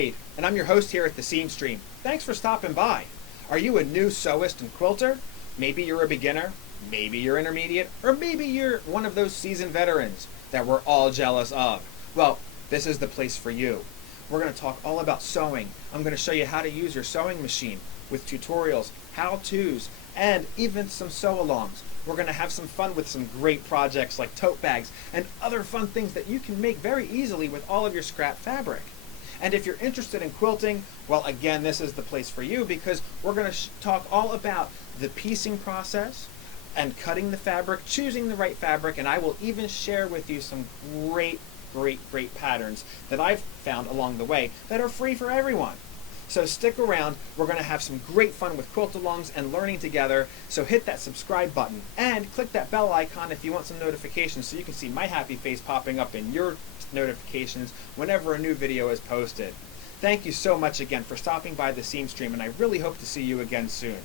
Wade, and I'm your host here at the Seam Stream. Thanks for stopping by. Are you a new sewist and quilter? Maybe you're a beginner, maybe you're intermediate, or maybe you're one of those seasoned veterans that we're all jealous of. Well, this is the place for you. We're going to talk all about sewing. I'm going to show you how to use your sewing machine with tutorials, how-tos, and even some sew-alongs. We're going to have some fun with some great projects like tote bags and other fun things that you can make very easily with all of your scrap fabric. And if you're interested in quilting, well, again, this is the place for you because we're going to talk all about the piecing process and cutting the fabric, choosing the right fabric, and I will even share with you some great patterns that I've found along the way that are free for everyone. So stick around, we're going to have some great fun with quilt-alongs and learning together, so hit that subscribe button and click that bell icon if you want some notifications so you can see my happy face popping up in your notifications whenever a new video is posted. Thank you so much again for stopping by the Seam Stream, and I really hope to see you again soon.